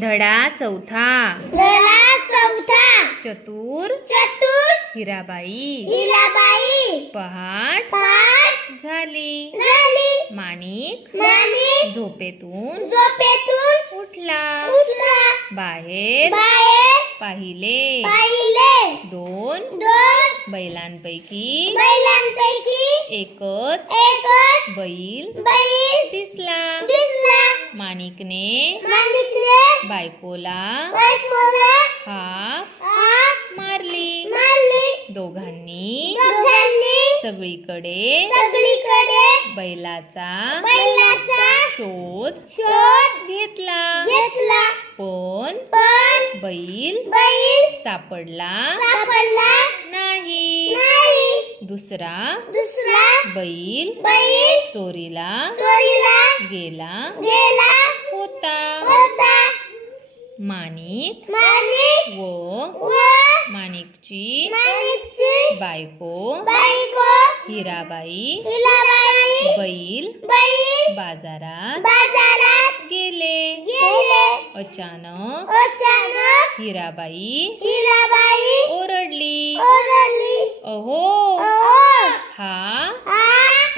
धडा चौथा. धडा चौथा. चतुर. चतुर. हिराबाई. हिराबाई. पहाट. पहाट. झाली. झाली. माणिक. माणिक. झोपेतून. झोपेतून. उठला. उठला. बाहेर. बाहेर. पाहिले. पाहिले. दोन. दोन. बैलांपैकी. बैलांपैकी. एकच. एकच. बैल. बैल. दिसला. दिसला. माणिकने बायकोला हाक हाक मारली. मारली. दोघांनी सगळीकडे सगळीकडे बैलाचा बैलाचा शोध शोध घेतला. घेतला. पण पण बैल बैल सापडला. दुसरा दुसरा बैल बैल चोरीला चोरीला गेला गेला होता. होता. माणिक माणिक व व माणिकची माणिकची बायको बायको हिराबाई हिलाबाई बैल बैल बाजारात बाजारात गेले. गेले. अचानक अचानक हिराबाई हिराबाई ओरडली. ओरडली. अहो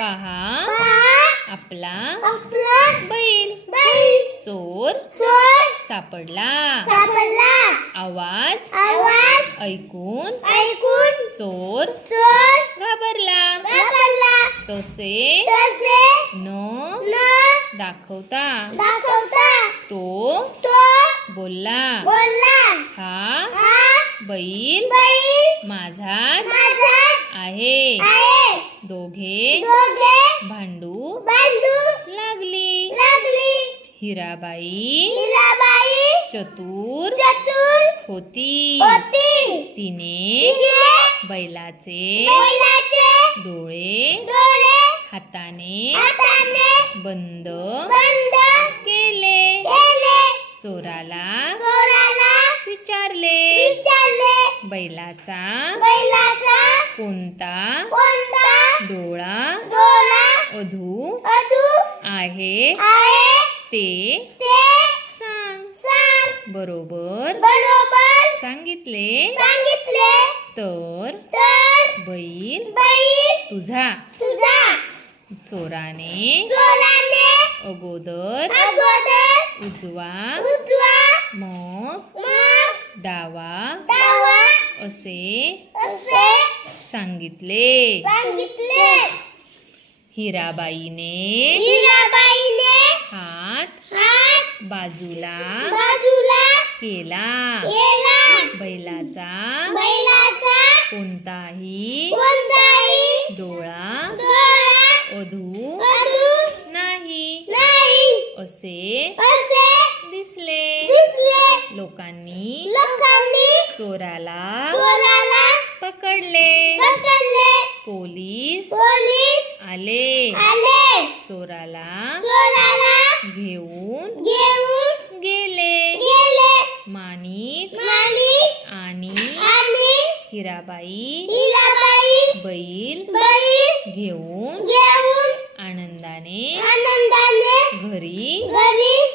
पहा. आपला आपला बैल. बैल. चोर चोर. सापडला. सापडला. आवाज आवाज ऐकून ऐकून चोर चोर घाबरला. घाबरला. तसे तसे न न दाखवता. दाखवता तो तो बोलला. बोलला. हा हा बैल बैल माझा माझा आहे आहे. दोघे भांडू लागली. लागली. हिराबाई हिराबाई चतुर चतुर होती. होती. तिने तिने बैलाचे बैलाचे डोळे डोळे हाताने हाताने बंद बंद केले. केले. चोराला चोराला विचारले. विचारले. बैलाचा बैलाचा कोणता कोणता डोळा अधू अधू आहे ते ते सांग. सांग. बरोबर. सांगितले सांगितले. तर तर बैल तुझा. तुझा. चोराने अगोदर उजवा उजवा मग मग डावा डावा असे असे सांगितले. सांगितले. हिराबाईने हिराबाईने हात हात बाजूला बाजूला केला. केला. बैलाचा बैलाचा कोणताही कोणताही डोळा डोळा अधू अधू नाही. नाही. असे असे दिसले. दिसले. लोकांनी लोकांनी चोराला चोराला पकडले. पकडले. पोलीस पोलीस आले. आले. चोराला चोराला घेऊन घेऊन गेले. गेले. माणिक माणिक आणि आणि हिराबाई हिराबाई बैल बैल घेऊन घेऊन आनंदाने आनंदाने घरी घरी